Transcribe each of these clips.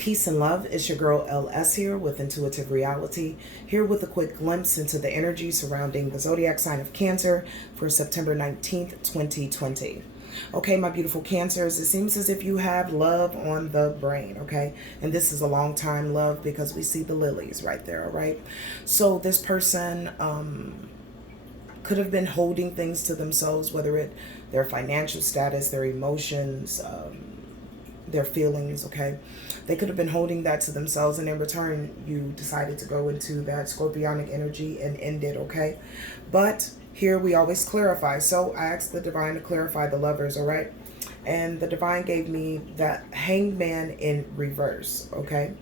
Peace and love. It's your girl LS here with Intuitive Reality, here with a quick glimpse into the energy surrounding the zodiac sign of Cancer for September 19th, 2020. Okay, my beautiful Cancers, it seems as if you have love on the brain, okay? And this is a long time love because we see the lilies right there, all right? So this person could have been holding things to themselves, whether it their financial status, their emotions, their feelings, okay? They could have been holding that to themselves, and in return, you decided to go into that scorpionic energy and end it, okay? But here we always clarify. So I asked the divine to clarify the lovers, all right? And the divine gave me that hangman in reverse, okay?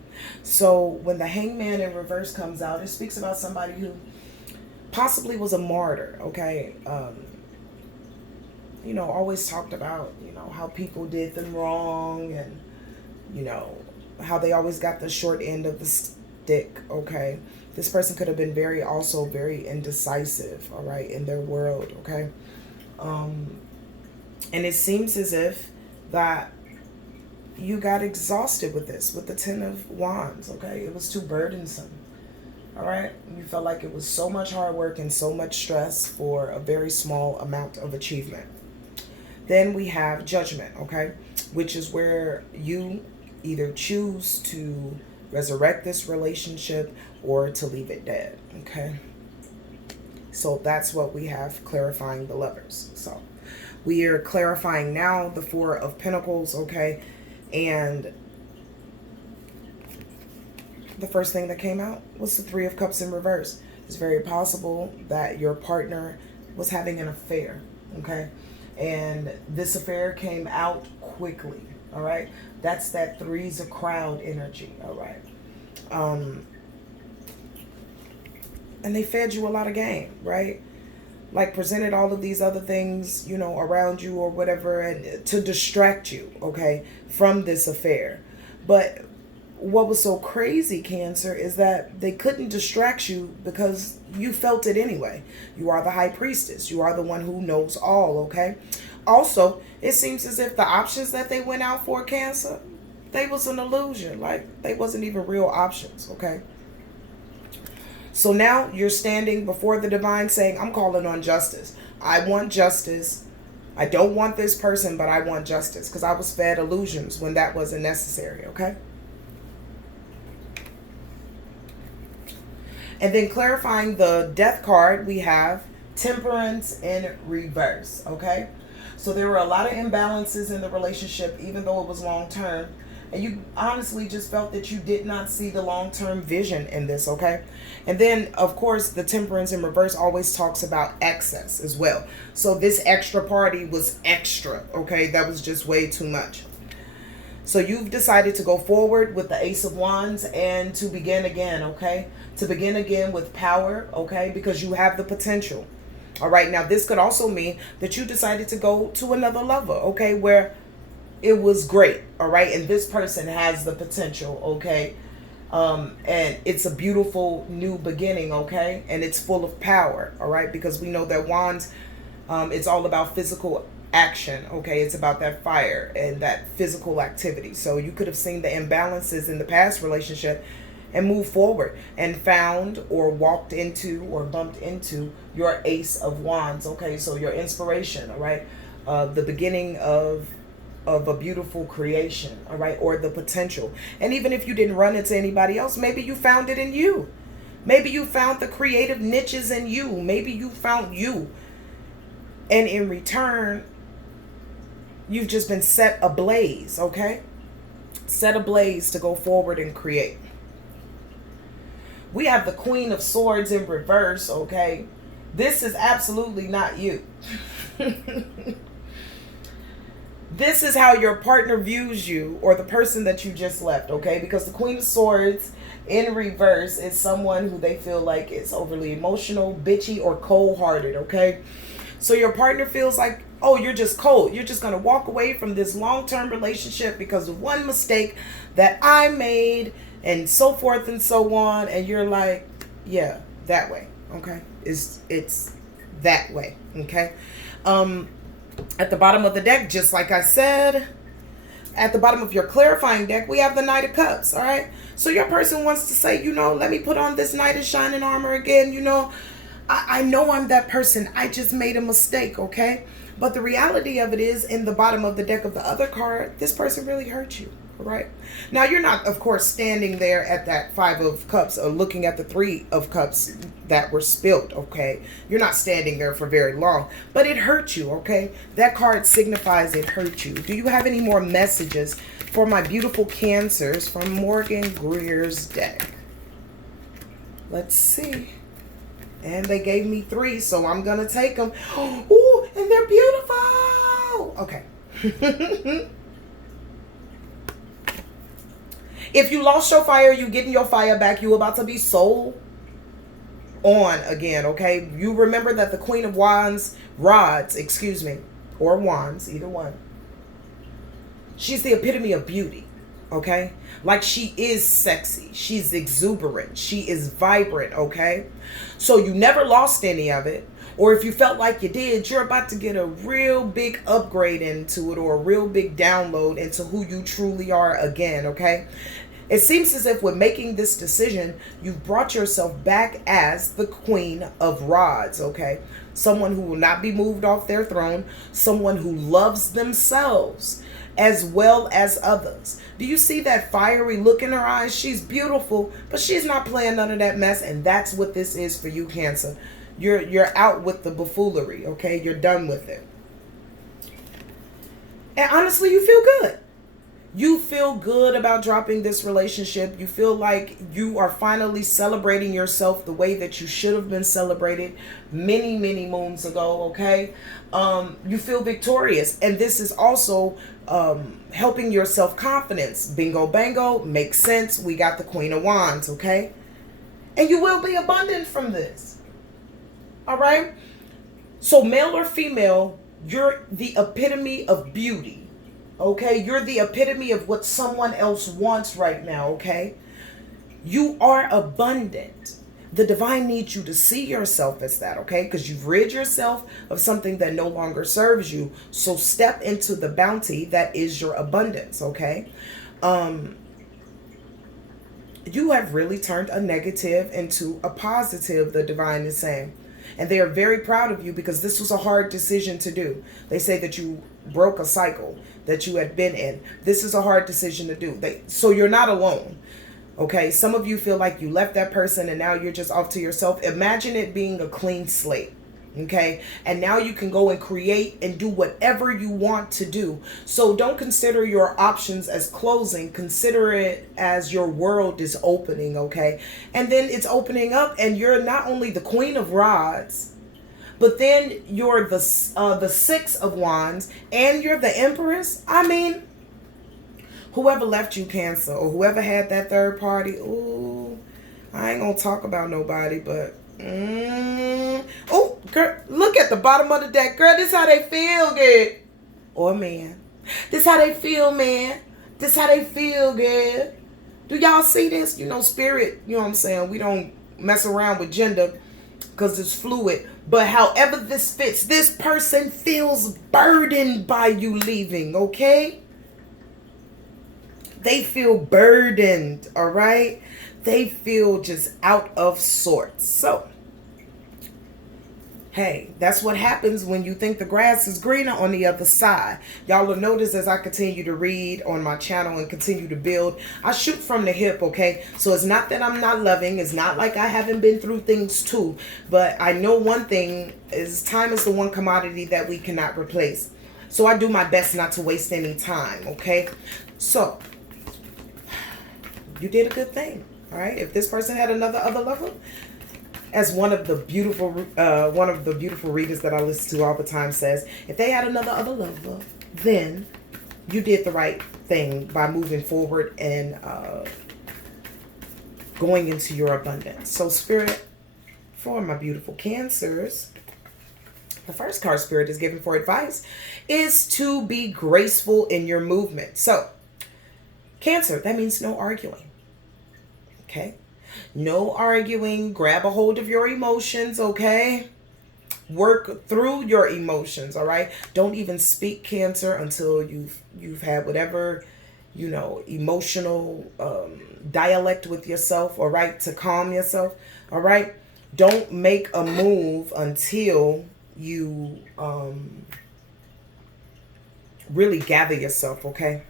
So when the hangman in reverse comes out, it speaks about somebody who possibly was a martyr, okay? You know, always talked about, you know, how people did them wrong and, you know, how they always got the short end of the stick, okay? This person could have been also very indecisive, all right, in their world, okay? And it seems as if that you got exhausted with this, with the Ten of Wands, okay? It was too burdensome, all right? You felt like it was so much hard work and so much stress for a very small amount of achievement. Then we have Judgment, okay? Which is where you either choose to resurrect this relationship or to leave it dead, okay? So that's what we have clarifying the lovers. So we are clarifying now the Four of Pentacles, okay? And the first thing that came out was the Three of Cups in reverse. It's very possible that your partner was having an affair, okay? And this affair came out quickly, all right? That's that threes of crowd energy, all right? And they fed you a lot of game, right? Like presented all of these other things, you know, around you or whatever, and to distract you, okay, from this affair. But what was so crazy, Cancer, is that they couldn't distract you because you felt it anyway. You are the high priestess. You are the one who knows all, okay? Also, it seems as if the options that they went out for, Cancer, they was an illusion. Like, they wasn't even real options, okay? So now you're standing before the divine saying, I'm calling on justice. I want justice. I don't want this person, but I want justice because I was fed illusions when that wasn't necessary, okay? And then clarifying the Death card, we have Temperance in reverse, okay? So there were a lot of imbalances in the relationship, even though it was long-term. And you honestly just felt that you did not see the long-term vision in this, okay? And then, of course, the Temperance in reverse always talks about excess as well. So this extra party was extra, okay? That was just way too much. So you've decided to go forward with the Ace of Wands and to begin again, okay? To begin again with power, okay? Because you have the potential. All right, now this could also mean that you decided to go to another lover, okay? Where it was great, all right? And this person has the potential, okay? And it's a beautiful new beginning, okay? And it's full of power, all right? Because we know that Wands, it's all about physical action, okay? It's about that fire and that physical activity. So you could have seen the imbalances in the past relationship and moved forward and found or walked into or bumped into your Ace of Wands, okay? So your inspiration, all right? The beginning of a beautiful creation, all right? Or the potential. And even if you didn't run into anybody else, maybe you found it in you. Maybe you found the creative niches in you. Maybe you found you. And in return, you've just been set ablaze, okay? Set ablaze to go forward and create. We have the Queen of Swords in reverse, okay? This is absolutely not you. This is how your partner views you or the person that you just left, okay? Because the Queen of Swords in reverse is someone who they feel like is overly emotional, bitchy, or cold-hearted, okay? So your partner feels like, oh, you're just cold. You're just going to walk away from this long-term relationship because of one mistake that I made and so forth and so on. And you're like, yeah, that way, okay? It's that way, okay? At the bottom of the deck, just like I said, at the bottom of your clarifying deck, we have the Knight of Cups, all right? So your person wants to say, let me put on this knight of shining armor again, I know I'm that person. I just made a mistake, okay? But the reality of it is, in the bottom of the deck of the other card, this person really hurt you, all right? Now, you're not, of course, standing there at that 5 of Cups or looking at the 3 of Cups that were spilt, okay? You're not standing there for very long, but it hurt you, okay? That card signifies it hurt you. Do you have any more messages for my beautiful Cancers from Morgan Greer's deck? Let's see. And they gave me 3, so I'm going to take them. Ooh, and they're beautiful. Okay. If you lost your fire, you getting your fire back. You about to be soul on again, okay? You remember that the Queen of Wands, or Wands, either one. She's the epitome of beauty, okay? Like, she is sexy. She's exuberant. She is vibrant, okay? So you never lost any of it. Or if you felt like you did, you're about to get a real big upgrade into it, or a real big download into who you truly are again, okay? It seems as if with making this decision, you've brought yourself back as the Queen of Rods, okay? Someone who will not be moved off their throne. Someone who loves themselves as well as others. Do you see that fiery look in her eyes? She's beautiful, but she's not playing none of that mess, and that's what this is for you, Cancer. You're out with the buffoonery, okay? You're done with it. And honestly, you feel good. You feel good about dropping this relationship. You feel like you are finally celebrating yourself the way that you should have been celebrated many, many moons ago, okay? You feel victorious. And this is also helping your self-confidence. Bingo, bango, makes sense. We got the Queen of Wands, okay? And you will be abundant from this. All right? So male or female, you're the epitome of beauty. Okay, you're the epitome of what someone else wants right now, okay? You are abundant. The divine needs you to see yourself as that, okay? Because you've rid yourself of something that no longer serves you. So step into the bounty that is your abundance, okay? You have really turned a negative into a positive, the divine is saying. And they are very proud of you because this was a hard decision to do. They say that you broke a cycle that you had been in. This is a hard decision to do. So you're not alone. Okay, some of you feel like you left that person and now you're just off to yourself. Imagine it being a clean slate. Okay, and now you can go and create and do whatever you want to do. So don't consider your options as closing. Consider it as your world is opening, okay? And then it's opening up and you're not only the Queen of Rods, but then you're the 6 of Wands and you're the Empress. I mean, whoever left you, Cancer, or whoever had that third party, ooh, I ain't gonna talk about nobody, but oh, girl, look at the bottom of the deck. Girl, this how they feel good. Or man. This how they feel, man. This how they feel good. Do y'all see this? Spirit, you know what I'm saying? We don't mess around with gender because it's fluid. But however this fits, this person feels burdened by you leaving, okay? They feel burdened, all right? They feel just out of sorts. So, hey, that's what happens when you think the grass is greener on the other side. Y'all will notice as I continue to read on my channel and continue to build, I shoot from the hip, okay? So it's not that I'm not loving. It's not like I haven't been through things too. But I know one thing is time is the one commodity that we cannot replace. So I do my best not to waste any time, okay? So, you did a good thing. All right. If this person had other lover, as one of the beautiful readers that I listen to all the time says, if they had other lover, then you did the right thing by moving forward and going into your abundance. So, Spirit, for my beautiful Cancers, the first card Spirit is giving for advice is to be graceful in your movement. So, Cancer, that means no arguing. Okay, no arguing. Grab a hold of your emotions, okay? Work through your emotions, all right? Don't even speak, Cancer, until you've had whatever, emotional dialect with yourself, all right, to calm yourself, all right? Don't make a move until you really gather yourself, okay?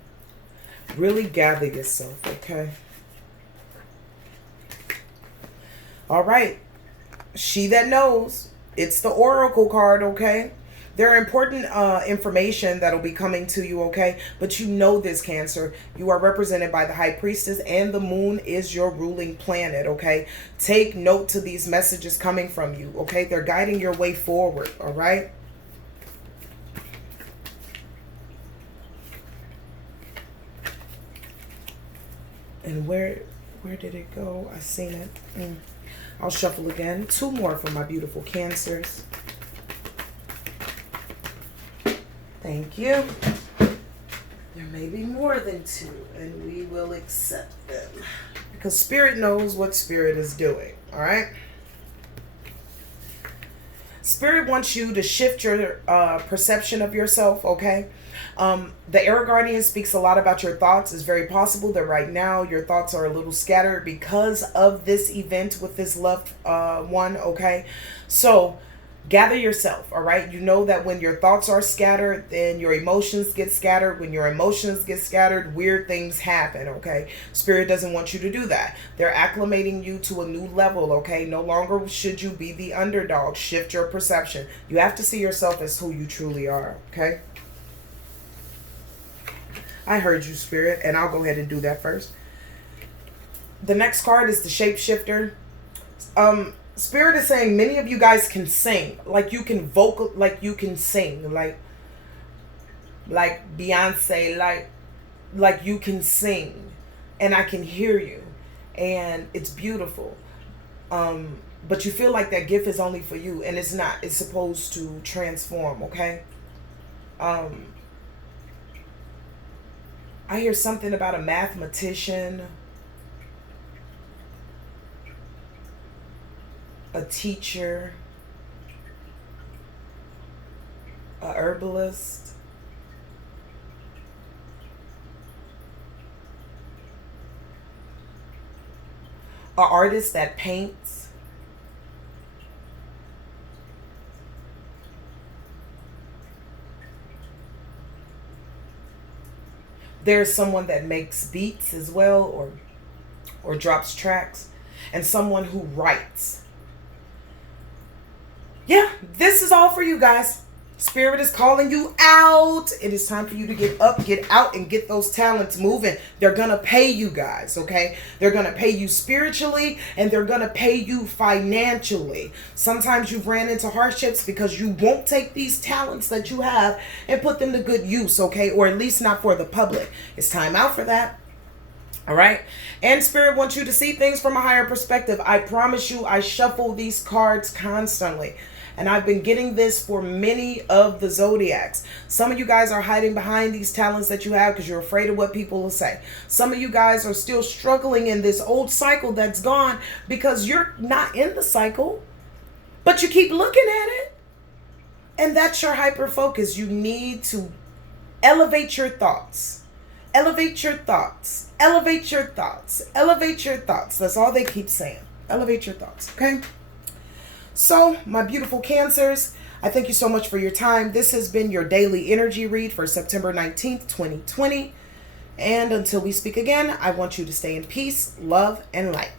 Really gather yourself, okay? All right. She that knows. It's the Oracle card, okay? There are important information that'll be coming to you, okay? But you know this, Cancer. You are represented by the High Priestess, and the moon is your ruling planet, okay? Take note to these messages coming from you, okay? They're guiding your way forward, all right? And where did it go? I seen it. I'll shuffle again. 2 more for my beautiful Cancers. Thank you. There may be more than 2, and we will accept them. Because Spirit knows what Spirit is doing, all right? Spirit wants you to shift your perception of yourself, okay? The Air Guardian speaks a lot about your thoughts. It's very possible that right now your thoughts are a little scattered because of this event with this loved one, okay? So gather yourself, all right? You know that when your thoughts are scattered, then your emotions get scattered. When your emotions get scattered, weird things happen, okay? Spirit doesn't want you to do that. They're acclimating you to a new level, okay? No longer should you be the underdog. Shift your perception. You have to see yourself as who you truly are, okay? I heard you, Spirit, and I'll go ahead and do that first. The next card is the Shapeshifter. Spirit is saying many of you guys can sing, like you can sing, like Beyonce, like you can sing, and I can hear you, and it's beautiful. But you feel like that gift is only for you, and it's not. It's supposed to transform, okay? I hear something about a mathematician, a teacher, a herbalist, an artist that paints, there's someone that makes beats as well, or drops tracks, and someone who writes. Yeah, this is all for you guys. Spirit is calling you out. It is time for you to get up, get out, and get those talents moving. They're going to pay you guys, okay? They're going to pay you spiritually, and they're going to pay you financially. Sometimes you've ran into hardships because you won't take these talents that you have and put them to good use, okay? Or at least not for the public. It's time out for that. All right. And Spirit wants you to see things from a higher perspective. I promise you, I shuffle these cards constantly. And I've been getting this for many of the zodiacs. Some of you guys are hiding behind these talents that you have because you're afraid of what people will say. Some of you guys are still struggling in this old cycle that's gone because you're not in the cycle, but you keep looking at it. And that's your hyper focus. You need to elevate your thoughts. Elevate your thoughts. Elevate your thoughts. Elevate your thoughts. That's all they keep saying. Elevate your thoughts. Okay? So, my beautiful Cancers, I thank you so much for your time. This has been your daily energy read for September 19th, 2020. And until we speak again, I want you to stay in peace, love, and light.